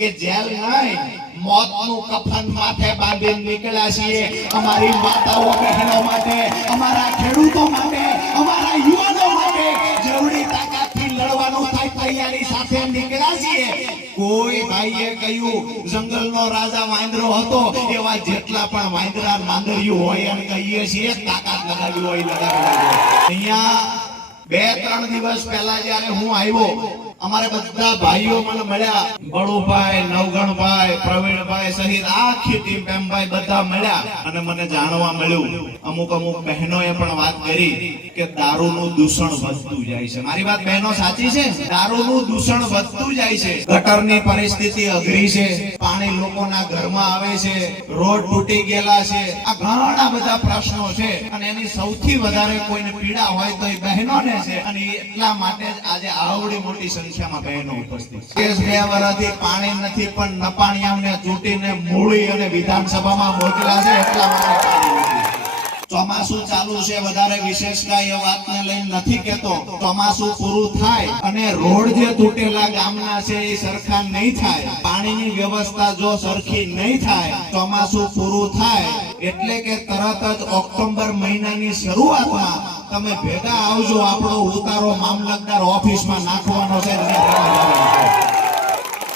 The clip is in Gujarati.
કે જેલ નહીં મોતનું કફન માથે બાંધીને નીકળ્યા છીએ અમારી માતાઓ બહેનો માટે, અમારા ખેડૂતો માટે, અમારા યુવાનો માટે જરૂરી તાકાતથી લડવાનું થાય તૈયારી સાથે નીકળ્યા છીએ। કોઈ ભાઈએ કહ્યું જંગલનો રાજા વાંદરો હતો, એવા જેટલા પણ વાંદરા માંદરિયું હોય એમ કહીએ છીએ તાકાત લગાવી હોય લગાવી। અહીંયા 2-3 દિવસ પહેલા જ્યારે હું આવ્યો, અમારે બધા ભાઈઓ મને મળ્યા, બળુભાઈ, નવગણભાઈ, પ્રવીણભાઈ સહિત આખી ટીમ એમભાઈ બધા મળ્યા અને મને જાણવા મળ્યું, અમુક બહેનોએ પણ વાત કરી કે દારૂનું દૂષણ વધતું જાય છે। મારી વાત બહેનો સાચી છે, દારૂનું દૂષણ વધતું જાય છે। ગટરની પરિસ્થિતિ અઘરી છે, પાણી લોકોના ઘરમાં આવે છે, રોડ તૂટી ગયેલા છે, આ ઘણા બધા પ્રશ્નો છે અને એની સૌથી વધારે કોઈને પીડા હોય તો એ બહેનોને છે અને એટલા માટે જ આજે આવડી મોટી સંખ્યામાં બહેનો ઉપસ્થિત છે। 2 વર્ષથી પાણી નથી પણ નપાણિયાઓને ચૂંટીને મૂળી અને વિધાનસભામાં મોકલ્યા છે એટલા માટે પાણી નથી। ચોમાસું ચાલુ છે, વધારે વિશેષ કાંઈ એ વાતને લઈને નથી કહેતો। ચોમાસું પૂરું થાય અને રોડ જે તૂટેલા ગામના છે એ સરખા નહીં થાય, પાણીની વ્યવસ્થા જો સરખી નહીં થાય, ચોમાસું પૂરું થાય એટલે કે તરત જ ઓક્ટોબર મહિનાની શરૂઆતમાં તમે ભેગા આવજો, આપણો ઉતારો મામલતદાર ઓફિસમાં નાખવાનો છે।